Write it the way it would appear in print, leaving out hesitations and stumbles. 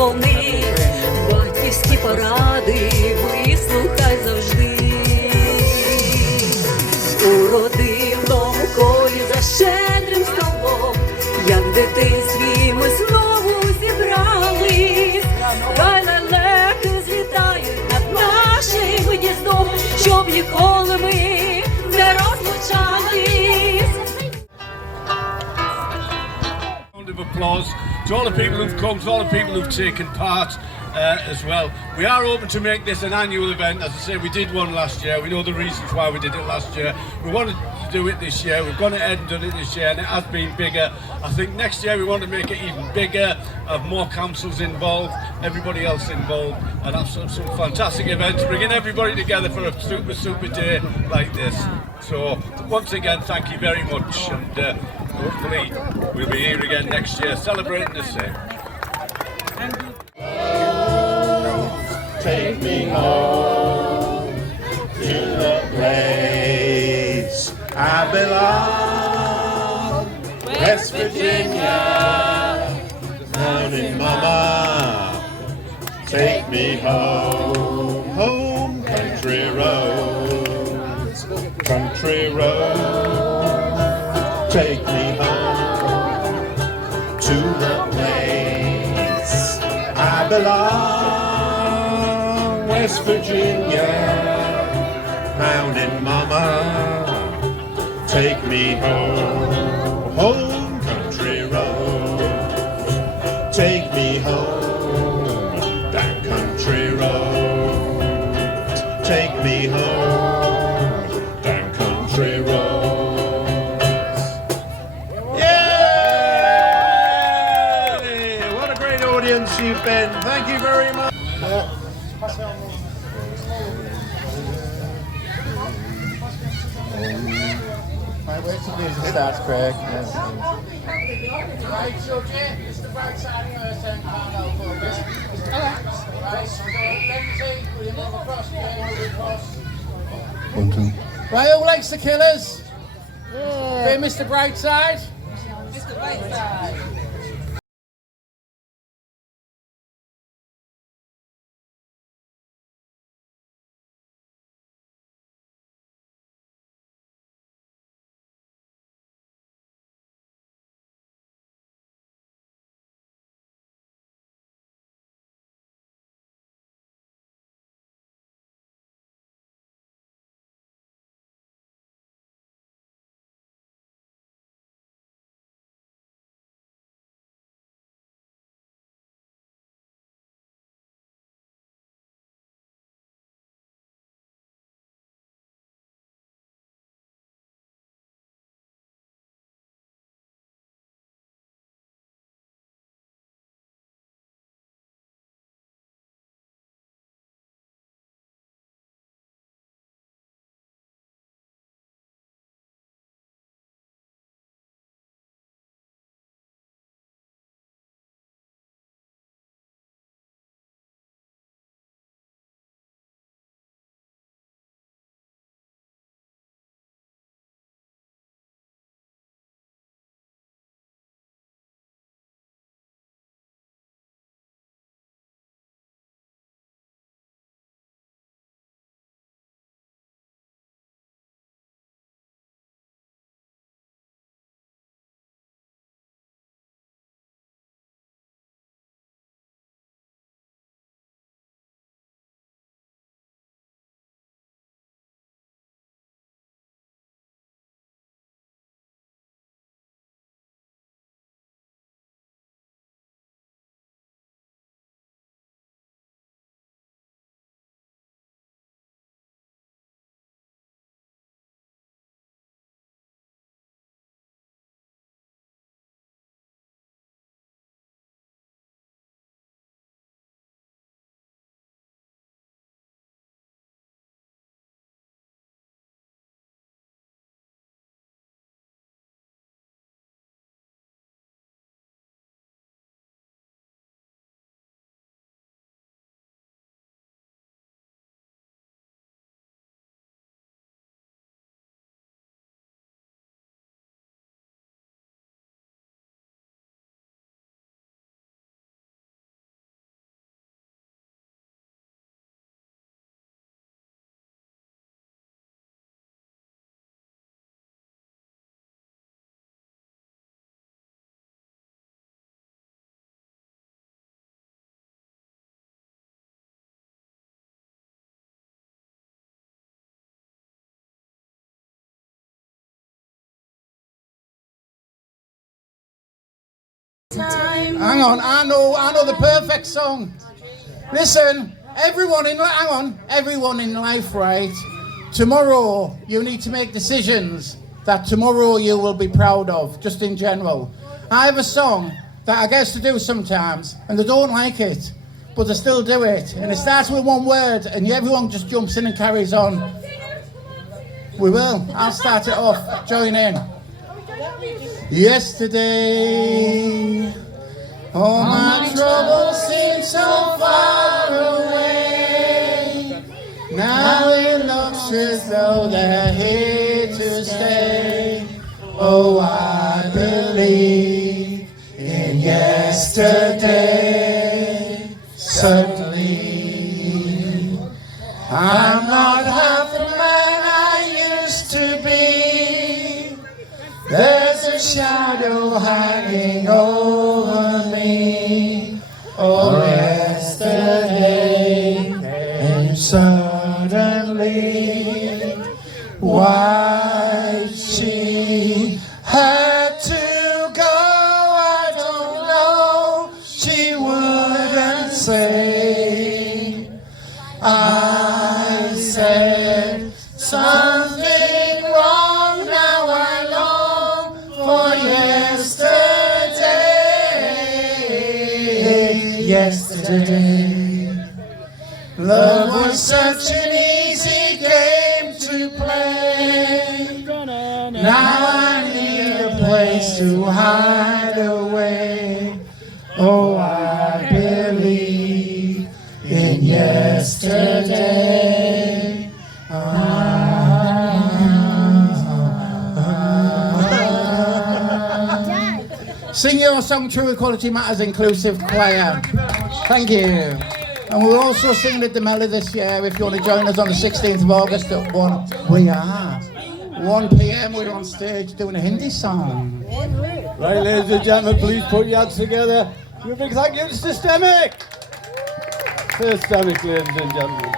вони, батьківські поради вислухай завжди. У родинному колі за щедрим столом, як в дитинстві ми знову зібрались, хай лелеки злітають над нашим гніздом, щоб ніколи ми не розлучались. Round of applause to all the people who've come, to all the people who've taken part as well. We are hoping to make this an annual event. As I say, we did one last year. We know the reasons why we did it last year. We wanted to do it this year. We've gone ahead and done it this year, and it has been bigger. I think next year we want to make it even bigger, have more councils involved, everybody else involved, and have some fantastic events, bringing everybody together for a super day like this. So once again, thank you very much, and hopefully we'll be here again next year celebrating the same. Take me home to the place I belong, West Virginia, morning mama. Take me home, home country roads, country roads. Take me home to the place I belong, West Virginia, mountain mama. Take me home, home country road. Take me home, that country road. Take me home, that country road. Yay! What a great audience you've been. Thank you very much. Right, wait till the music starts, Craig. Yes. Right, subject, it's the right side of your turn, can't help for a bit. Right, so Lindsay, will you move across, move across. 1, 2. Right, who likes the Killers? Yeah. Mr. Brightside? Mr. Brightside. Hang on, I know the perfect song. Listen, everyone in life, right? Tomorrow you need to make decisions that tomorrow you will be proud of, just in general. I have a song that I get to do sometimes, and they don't like it, but they still do it. And it starts with one word, and everyone just jumps in and carries on. We will. I'll start it off. Join in. Yesterday, all my troubles seem so far away. Now it looks as though they're here to stay. Oh, I believe in yesterday. Suddenly, I'm not half the man I used to be. There's a shadow hanging over me. Oh, yesterday, and suddenly, why she had to go, I don't know. She wouldn't say. I said something wrong, now I long for yesterday. Yesterday, love was such an easy game to play. Now I need a place to hide away. Oh, I believe in yesterday. Sing your song, True Equality Matters Inclusive Choir. Thank you. And we're also singing at the Melody this year. If you want to join us on the 16th of August at 1, we are. 1 p.m. we're on stage doing a Hindi song. Right, ladies and gentlemen, please put your hands together. Give a big thank you to Systemic. Systemic, ladies and gentlemen.